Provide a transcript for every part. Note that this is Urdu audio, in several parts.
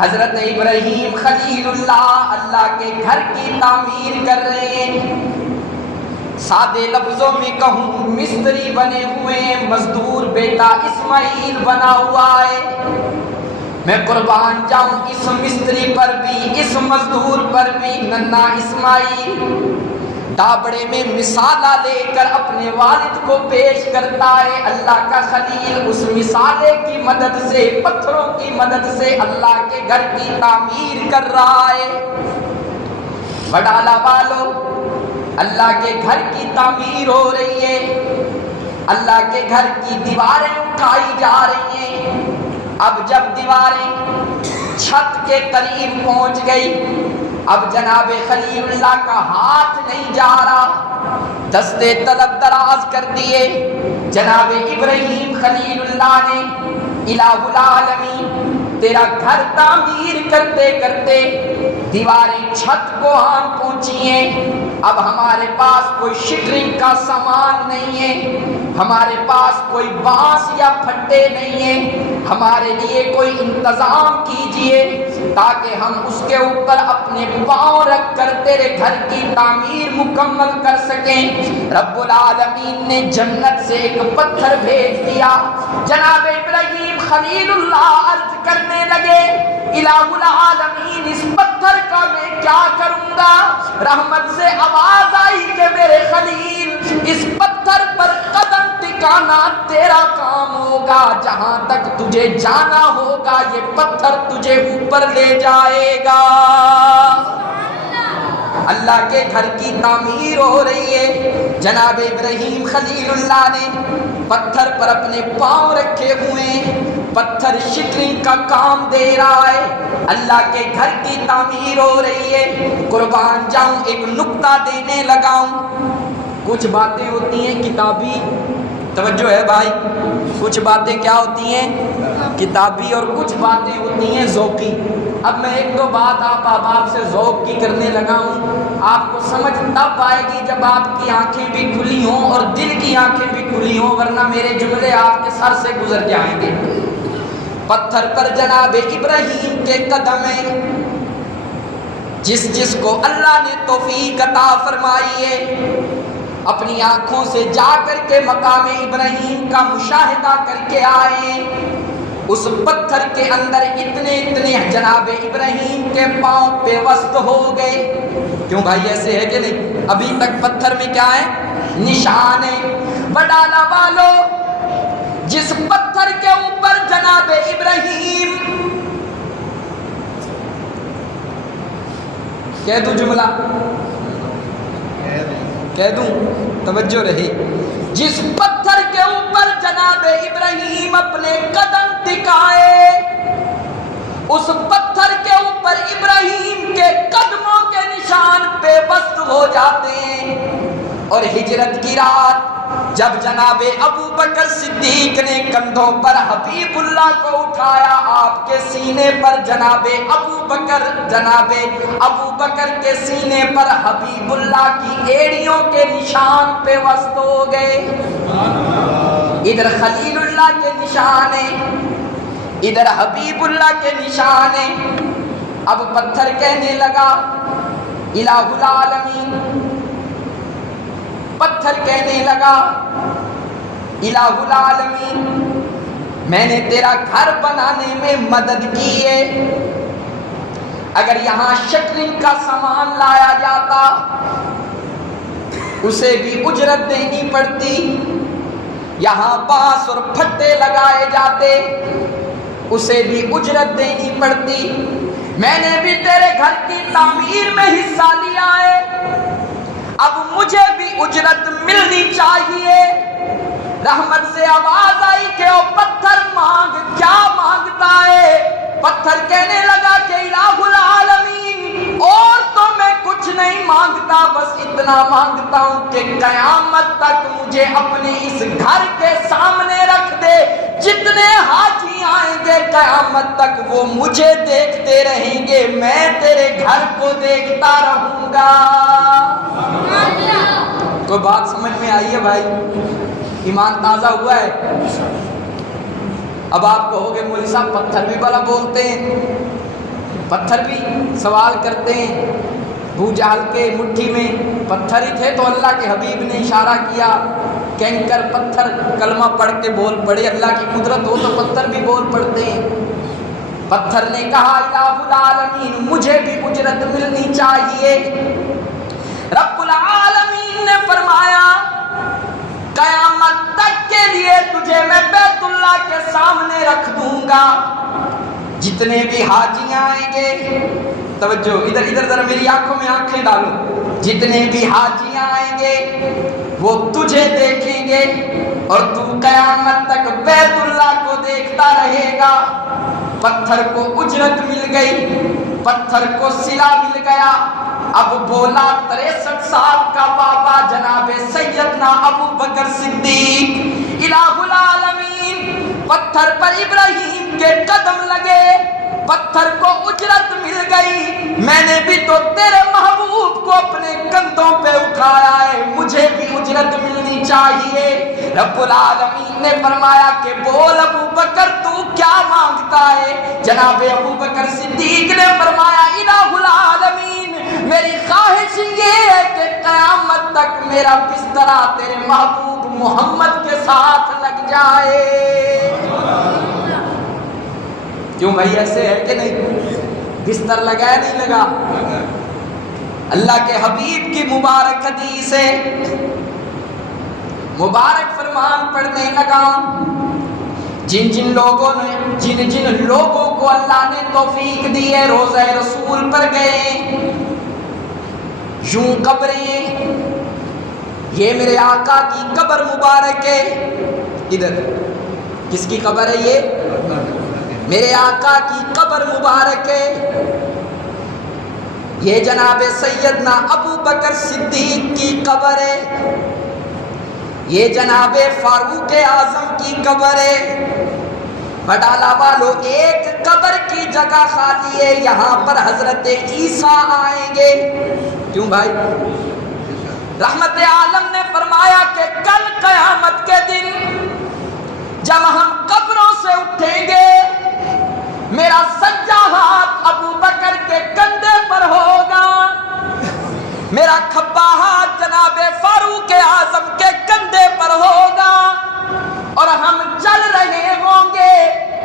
حضرت ابراہیم خلیل اللہ اللہ کے گھر کی تعمیر کر رہے ہیں. سادے لفظوں میں کہوں مستری بنے ہوئے مزدور بیٹا اسماعیل بنا ہوا ہے. میں قربان جاؤں اس مستری پر بھی اس مزدور پر بھی. ننا اسماعیل دابڑے میں مثالہ لے کر اپنے والد کو پیش کرتا ہے. اللہ کا خلیل اس مثالے کی مدد سے پتھروں کی مدد سے اللہ کے گھر کی تعمیر کر رہا ہے. وڈالہ والو اللہ کے گھر کی تعمیر ہو رہی ہے. اللہ کے گھر کی دیواریں اٹھائی جا رہی ہیں. اب جب دیواریں چھت کے قریب پہنچ گئی اب جناب خلیل اللہ کا ہاتھ نہیں جا رہا. دستے طلب دراز کر دیے جناب ابراہیم خلیل اللہ نے. الہ العالمین تیرا گھر تعمیر کرتے کرتے دیواریں چھت کو آن پہنچی ہیں. اب ہمارے پاس کوئی شٹرنگ کا سامان نہیں ہے. ہمارے پاس کوئی بانس یا پھٹے نہیں ہیں. ہمارے لیے کوئی انتظام کیجئے تاکہ ہم اس کے اوپر اپنے پاؤں رکھ کر تیرے گھر کی تعمیر مکمل کر سکیں. رب العالمین نے جنت سے ایک پتھر بھیج دیا. جناب ابراہیم خلیل اللہ عرض کرنے لگے الہ العالمین اس پتھر کا میں کیا کروں گا. رحمت سے آواز آئی کہ میرے خلیل اس پتھر پر قدم ٹکانا تیرا کام ہوگا. جہاں تک تجھے جانا ہوگا یہ پتھر تجھے اوپر لے جائے گا. اللہ کے گھر کی تعمیر ہو رہی ہے. جناب ابراہیم خلیل اللہ نے پتھر پر اپنے پاؤں رکھے ہوئے. پتھر شٹرنگ کا کام دے رہا ہے. اللہ کے گھر کی تعمیر ہو رہی ہے. قربان جاؤں ایک نکتہ دینے لگاؤں. کچھ باتیں ہوتی ہیں کتابی, توجہ ہے بھائی, کچھ باتیں کیا ہوتی ہیں کتابی اور کچھ باتیں ہوتی ہیں ذوقی. اب میں ایک دو بات آپ سے ذوق کی کرنے لگا ہوں. آپ کو سمجھ تب آئے گی جب آپ کی آنکھیں بھی کھلی ہوں اور دل کی آنکھیں بھی کھلی ہوں, ورنہ میرے جملے آپ کے سر سے گزر جائیں گے. پتھر پر جناب ابراہیم کے قدم ہیں. جس کو اللہ نے توفیق عطا فرمائی ہے اپنی آنکھوں سے جا کر کے مقام ابراہیم کا مشاہدہ کر کے آئے. اس پتھر کے اندر اتنے جناب ابراہیم کے پاؤں پیوست ہو گئے. کیوں بھائی ایسے ہے کہ نہیں؟ ابھی تک پتھر میں کیا ہے نشان ہے. وڈالہ والو جس پتھر کے اوپر جناب ابراہیم, کہہ دوں جملہ, کہہ دوں توجہ رہے, جس پتھر کے اوپر جناب ابراہیم اپنے قدم ٹکائے اس پتھر کے اوپر ابراہیم کے قدموں کے نشان بے بست ہو جاتے ہیں. اور ہجرت کی رات جب جناب ابو بکر صدیق نے کندھوں پر حبیب اللہ کو اٹھایا, آپ کے سینے پر جناب ابو بکر کے سینے پر حبیب اللہ کی ایڑیوں کے نشان پہ وسط ہو گئے. ادھر خلیل اللہ کے نشان ہیں, ادھر حبیب اللہ کے نشان ہیں. اب پتھر کہنے لگا الہ العالمین, پتھر کہنے لگا الہ العالمین میں نے تیرا گھر بنانے میں مدد کی ہے. اگر یہاں شٹرنگ کا سامان لایا جاتا اسے بھی اجرت دینی پڑتی, یہاں بانس اور پھٹے لگائے جاتے اسے بھی اجرت دینی پڑتی. میں نے بھی تیرے گھر کی تعمیر میں حصہ لیا ہے, اب مجھے بھی اجرت ملنی چاہیے. رحمت سے آواز آئی کہ او پتھر مانگ, کیا مانگتا ہے؟ پتھر کہنے لگا کہ الہ العالمین اور تو میں کچھ نہیں مانگتا, بس اتنا مانگتا ہوں کہ قیامت تک مجھے اپنے اس گھر کے سامنے رکھ دے. جتنے حاجی آئیں گے قیامت تک وہ مجھے دیکھتے رہیں گے, میں تیرے گھر کو دیکھتا رہوں گا. کوئی بات سمجھ میں آئی ہے بھائی؟ ایمان تازہ ہوا ہے؟ اب آپ کہو گے مولوی صاحب پتھر بھی بڑا بولتے ہیں. پتھر بھی سوال کرتے ہیں، ابو جہل کے مٹھی میں پتھر ہی تھے تو اللہ کے حبیب نے اشارہ کیا، کینکر پتھر کلمہ پڑھ کے بول پڑے، اللہ کی قدرت ہو تو پتھر بھی بول پڑتے ہیں۔ پتھر نے کہا الہ العالمین مجھے بھی اجرت ملنی چاہیے۔ رب العالمین نے فرمایا قیامت تک کے لیے تجھے میں بیت اللہ کے سامنے رکھ دوں گا، جتنے بھی حاجی آئیں گے، توجہ ادھر ذرا میری آنکھوں میں آنکھیں ڈالو، جتنے بھی حاجی آئیں گے وہ تجھے دیکھیں گے اور تو قیامت تک بیت اللہ کو دیکھتا رہے گا۔ پتھر کو اجرت مل گئی، پتھر کو صلہ مل گیا۔ اب بولا 63 سال کا بابا جناب سیدنا ابو بکر صدیق، الہ العالمین پتھر پر ابراہیم کے قدم لگے، پتھر کو اجرت مل گئی، میں نے بھی تو تیرے محبوب کو اپنے کندھوں پہ اٹھایا ہے، مجھے بھی اجرت ملنی چاہیے۔ رب العالمین نے فرمایا کہ بول ابو بکر تو کیا مانگتا ہے؟ جناب ابو بکر صدیق نے فرمایا الہ العالمین میری خواہش یہ ہے کہ قیامت تک میرا بسترا تیرے محبوب محمد کے ساتھ لگ جائے۔ کیوں بھائی ایسے ہے کہ نہیں؟ بستر لگا یا نہیں لگا؟ اللہ کے حبیب کی مبارک حدیث ہے، مبارک فرمان پڑھنے لگا، جن لوگوں کو اللہ نے توفیق دی ہے روضہ رسول پر گئے، یوں قبریں، یہ میرے آقا کی قبر مبارک ہے، ادھر کس کی قبر ہے؟ یہ میرے آقا کی قبر مبارک ہے، یہ جناب سیدنا ابو بکر صدیق کی قبر ہے، یہ جناب فاروق اعظم کی قبر ہے۔ بٹالہ والو ایک قبر کی جگہ خالی ہے، یہاں پر حضرت عیسیٰ آئیں گے۔ کیوں بھائی؟ رحمت عالم نے فرمایا کہ کل قیامت کے دن جب ہم قبروں سے اٹھیں گے، میرا سجا ہاتھ ابو بکر کے کندھے پر ہوگا، میرا کھبا ہاتھ جناب فاروق اعظم کے کندھے پر ہوگا، اور ہم چل رہے ہوں گے،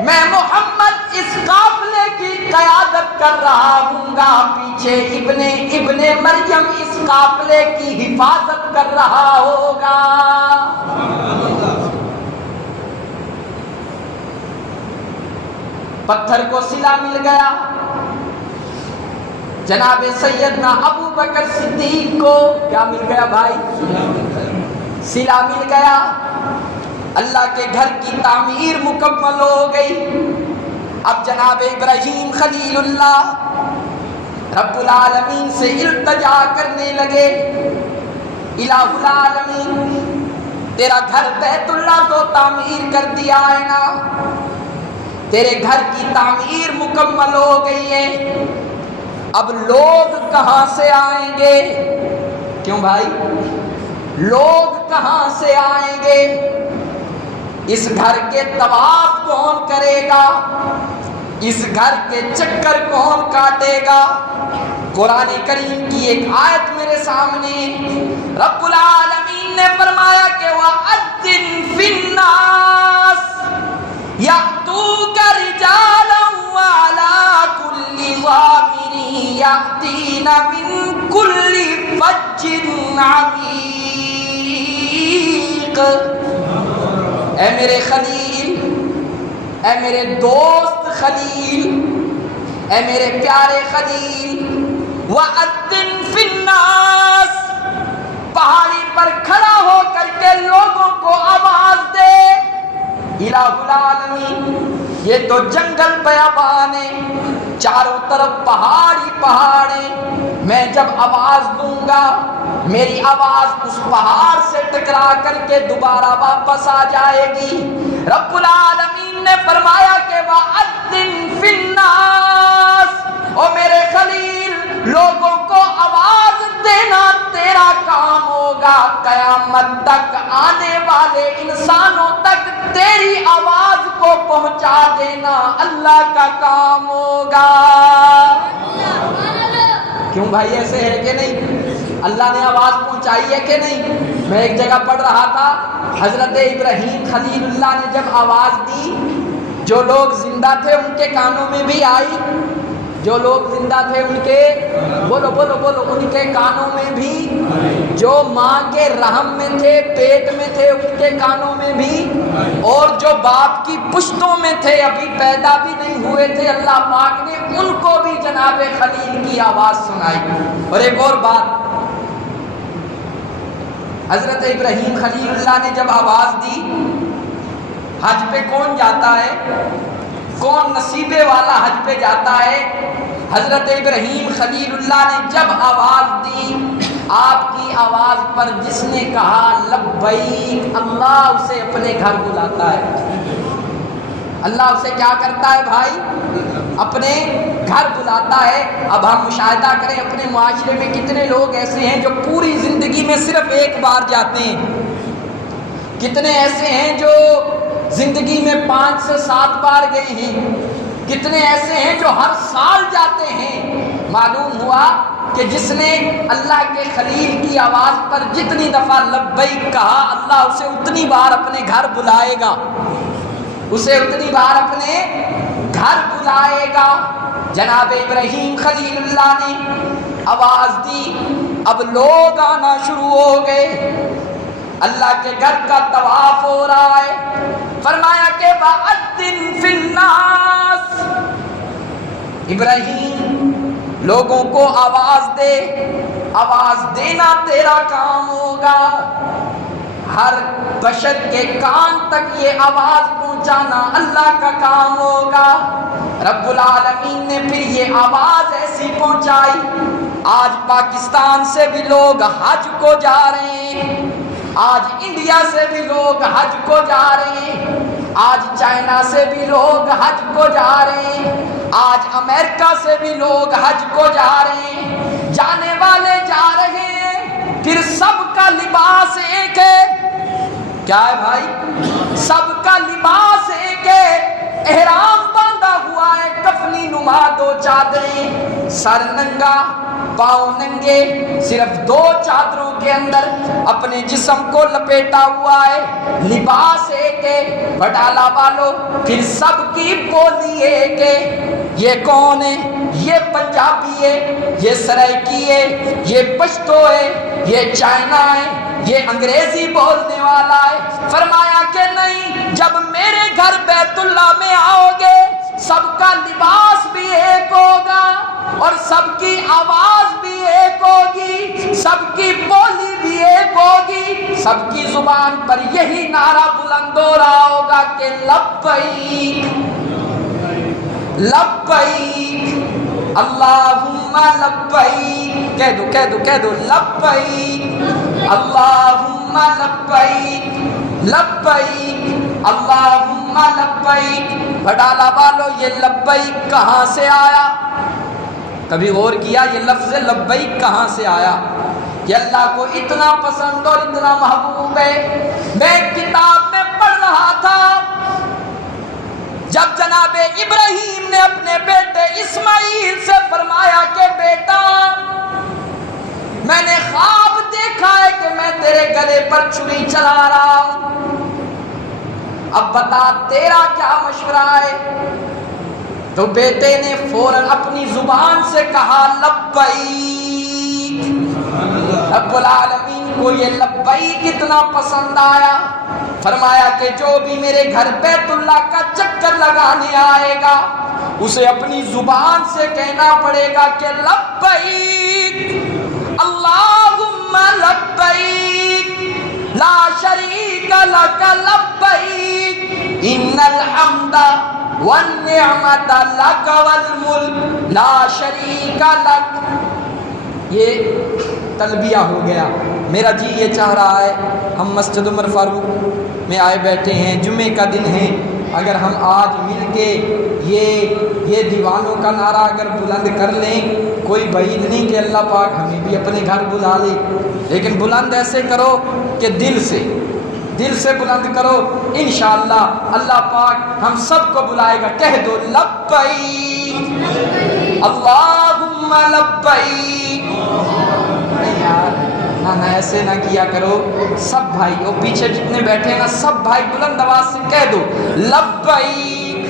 میں محمد اس قافلے کی قیادت کر رہا ہوں گا، پیچھے ابن مریم اس قافلے کی حفاظت کر رہا ہوگا۔ پتھر کو صلہ مل گیا، جناب سیدنا ابو بکر صدیق کو کیا مل گیا بھائی؟ صلہ مل گیا، اللہ کے گھر کی تعمیر مکمل ہو گئی۔ اب جناب ابراہیم خلیل اللہ رب العالمین سے التجا کرنے لگے، الہ العالمین تیرا گھر بیت اللہ تو تعمیر کر دیا ہے نا، تیرے گھر کی تعمیر مکمل ہو گئی ہے، اب لوگ کہاں سے آئیں گے؟ کیوں بھائی؟ لوگ کہاں سے آئیں گے؟ اس گھر کے طواف کون کرے گا؟ اس گھر کے چکر کون کاٹے گا؟ قرآن کریم کی ایک آیت میرے سامنے، رب العالمین نے فرمایا کہ وَأَذِّن فِي النَّاسِ يَأْتُوكَ رِجَالًا وَعَلَىٰ كُلِّ ضَامِرٍ يَأْتِينَ مِن كُلِّ فَجٍّ عَمِيقٍ۔ اے میرے خلیل، اے میرے دوست خلیل، اے میرے پیارے خلیل، وَأَذِّن فِي النَّاسِ، پہاڑی پر کھڑا ہو کر کے لوگوں کو آواز دے۔ الہ العالمین یہ تو جنگل بیابان ہے، چاروں طرف پہاڑی پہاڑ ہیں، میں جب آواز دوں گا میری آواز اس پہاڑ سے ٹکرا کر کے دوبارہ واپس آ جائے گی۔ رب العالمین نے فرمایا کہ وَأَذِّن فِي النَّاسِ، او میرے خلیل لوگوں کو آواز دینا تیرا کام ہوگا، قیامت تک آنے والے انسانوں تک تیری آواز کو پہنچا دینا اللہ کا کام ہوگا۔ کیوں بھائی ایسے ہے کہ نہیں؟ اللہ نے آواز پہنچائی ہے کہ نہیں؟ میں ایک جگہ پڑھ رہا تھا حضرت ابراہیم خلیل اللہ نے جب آواز دی جو لوگ زندہ تھے ان کے کانوں میں بھی آئی، جو لوگ زندہ تھے ان کے بولو بولو بولو ان کے کانوں میں بھی، جو ماں کے رحم میں تھے پیٹ میں تھے ان کے کانوں میں بھی، اور جو باپ کی پشتوں میں تھے ابھی پیدا بھی نہیں ہوئے تھے، اللہ پاک نے ان کو بھی جناب خلیل کی آواز سنائی۔ اور ایک اور بات، حضرت ابراہیم خلیل اللہ نے جب آواز دی، حج پہ کون جاتا ہے؟ کون نصیبے والا حج پہ جاتا ہے؟ حضرت ابراہیم خلیل اللہ نے جب آواز دی، آپ کی آواز پر جس نے کہا لبیک، اللہ اسے اپنے گھر بلاتا ہے۔ اللہ اسے کیا کرتا ہے بھائی؟ اپنے گھر بلاتا ہے۔ اب ہم مشاہدہ کریں اپنے معاشرے میں کتنے لوگ ایسے ہیں جو پوری زندگی میں صرف ایک بار جاتے ہیں، کتنے ایسے ہیں جو زندگی میں 5 سے 7 بار گئے ہیں، کتنے ایسے ہیں جو ہر سال جاتے ہیں۔ معلوم ہوا کہ جس نے اللہ کے خلیل کی آواز پر جتنی دفعہ لبیک کہا، اللہ اسے اتنی بار اپنے گھر بلائے گا، اسے اتنی بار اپنے گھر بلائے گا۔ جناب ابراہیم خلیل اللہ نے آواز دی، اب لوگ آنا شروع ہو گئے، اللہ کے گھر کا طواف ہو رہا ہے۔ فرمایا کہ وَأَذِّن فِي النَّاسِ، ابراہیم لوگوں کو آواز دے، آواز دینا تیرا کام ہوگا، ہر بشر کے کان تک یہ آواز پہنچانا اللہ کا کام ہوگا۔ رب العالمین نے پھر یہ آواز ایسی پہنچائی، آج پاکستان سے بھی لوگ حج کو جا رہے ہیں، آج انڈیا سے بھی لوگ حج کو جا رہے ہیں، آج چائنا سے بھی لوگ حج کو جا رہے ہیں، آج امریکہ سے بھی لوگ حج کو جا رہے ہیں، جانے والے جا رہے ہیں۔ پھر سب کا لباس ایک ہے، کیا ہے بھائی؟ سب کا لباس ایک ہے، احرام باندھا ہوا ہے، کفنی نما 2 چادریں، سر ننگا پاؤں ننگے، صرف 2 چادروں کے اندر اپنے جسم کو لپیٹا ہوا ہے، لباس ایک ہے۔ بٹالہ والو پھر سب کی بولی ایک ہے، یہ کون ہے؟ یہ پنجابی ہے، یہ سرائکی ہے، یہ پشتو ہے، یہ چائنا ہے، یہ انگریزی بولنے والا ہے۔ فرمایا کہ نہیں، جب میرے گھر بیت اللہ میں آؤ گے سب کا لباس بھی ایک ہوگا اور سب کی آواز بھی ایک ہوگی، سب کی بولی بھی ایک ہوگی، سب کی زبان پر یہی نعرہ بلند ہو رہا ہوگا کہ لبیک لبیک اللہم لبیک، کہہ دو لبیک اللہم لبیک لبیک اللہم لبیک۔ بٹالہ والو یہ لبیک کہاں سے آیا؟ کبھی غور کیا یہ لفظ لبیک کہاں سے آیا؟ یہ اللہ کو اتنا پسند اور اتنا محبوب ہے۔ میں کتاب میں پڑھ رہا تھا، جب جناب ابراہیم نے اپنے بیٹے اسماعیل سے فرمایا کہ بیٹا میں نے خواب دیکھا ہے کہ میں تیرے گلے پر چھری چلا رہا ہوں، اب بتا تیرا کیا مشورہ ہے؟ تو بیٹے نے فوراً اپنی زبان سے کہا لبیک۔ رب العالمین کو یہ لبیک اتنا پسند آیا، فرمایا کہ جو بھی میرے گھر بیت اللہ کا چکر لگانے آئے گا اسے اپنی زبان سے کہنا پڑے گا کہ لبیک اللہم لبیک لا شریک لک لبیک ان الحمد والنعمت لک والملک لا شریک لک۔ یہ تلبیہ ہو گیا۔ میرا جی یہ چاہ رہا ہے ہم مسجد عمر فاروق میں آئے بیٹھے ہیں، جمعے کا دن ہے، اگر ہم آج مل کے یہ دیوانوں کا نعرہ اگر بلند کر لیں، کوئی بعید نہیں کہ اللہ پاک ہمیں بھی اپنے گھر بلا لے، لیکن بلند ایسے کرو کہ دل سے بلند کرو، انشاءاللہ اللہ پاک ہم سب کو بلائے گا۔ کہہ دو لبیک اللہم لبیک ایسے نہ کیا کرو. سب بھائی وہ پیچھے جتنے بیٹھے نا سب بھائی بلند آواز سے کہہ دو لبیک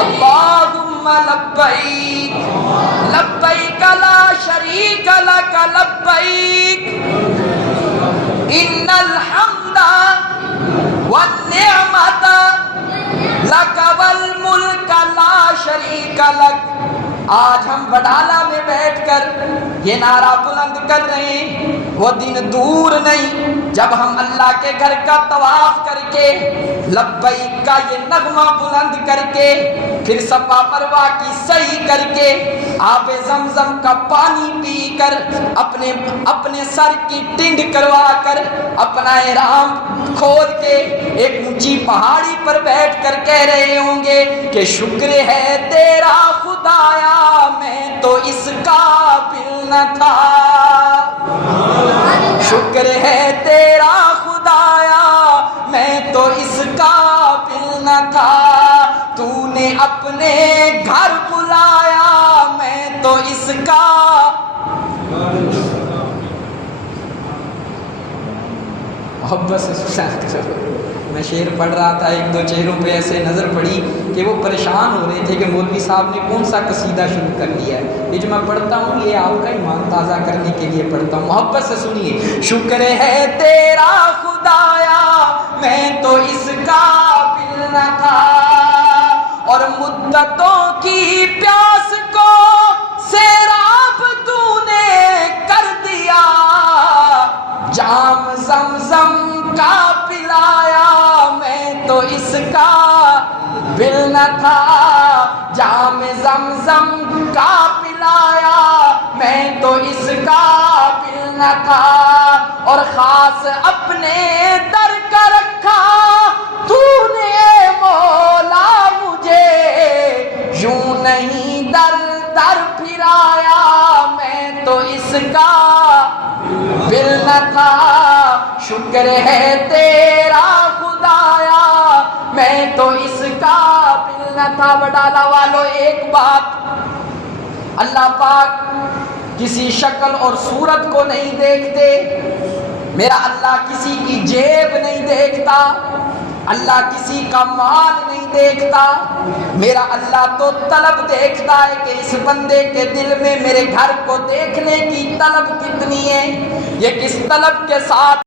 اللہم لبیک لبیک لا شریک لک لبیک ان الحمد والنعمت لک والملک لا شریک لک. آج ہم وڈالہ میں بیٹھ کر یہ نعرہ بلند کر رہے ہیں. وہ دن دور نہیں جب ہم اللہ کے گھر کا طواف کر کے لبیک کا یہ نغمہ بلند کر کے پھر صفا مروہ کی سعی کر کے آب زمزم کا پانی پی کر اپنے سر کی ٹنڈ کروا کر اپنا احرام کھول کے ایک اونچی پہاڑی پر بیٹھ کر کہہ رہے ہوں گے کہ شکر ہے تیرا خدایا میں تو اس قابل نہ تھا. شکر ہے تیرا خدایا میں تو اس قابل نہ تھا. تو نے اپنے گھر بلایا میں تو اس کا محبت سے سنت کرو. میں شعر پڑھ رہا تھا, ایک دو چہروں پہ ایسے نظر پڑی کہ وہ پریشان ہو رہے تھے کہ مولوی صاحب نے کون سا قصیدہ شروع کر لیا ہے. یہ جو میں پڑھتا ہوں یہ آپ کا ایمان تازہ کرنے کے لیے پڑھتا ہوں. محبت سے سنیے. شکر ہے تیرا خدایا میں تو اس قابل نہ تھا اور مدتوں کی پیاس کو سیراب تو نے کر دیا. جام زمزم کا پلایا میں تو اس کا بل نہ تھا. جام زمزم کا پلایا میں تو اس کا بل نہ تھا. اور خاص اپنے در کا رکھا تو نے مولا مجھے یوں نہیں در در پھرایا میں تو اس کا بل نہ تھا. شکر ہے تیرا خدایا میں تو اس کا بل نہ تھا. وڈالہ والو ایک بات, اللہ پاک کسی شکل اور صورت کو نہیں دیکھتے. میرا اللہ کسی کی جیب نہیں دیکھتا, اللہ کسی کا مال نہیں دیکھتا. میرا اللہ تو طلب دیکھتا ہے کہ اس بندے کے دل میں میرے گھر کو دیکھنے کی طلب کتنی ہے. یہ کس طلب کے ساتھ